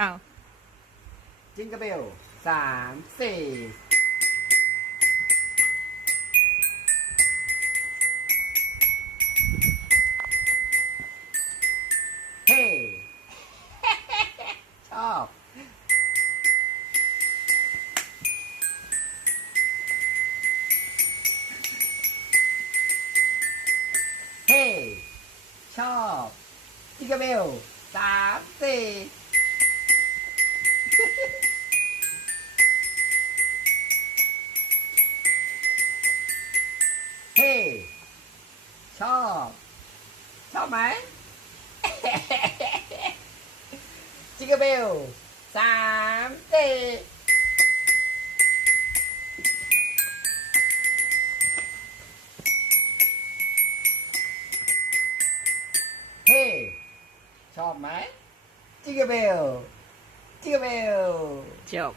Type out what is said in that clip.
อ้าวจิงกระเบลสามสี่เฮ้ชอบเฮ้ชอบจิงกระเบลสามสี่ ชอบ ชอบไหมจิกเกอร์เบลสามสี่เฮ้ชอบไหมจิกเกอร์เบลจิกเกอร์เบลจบ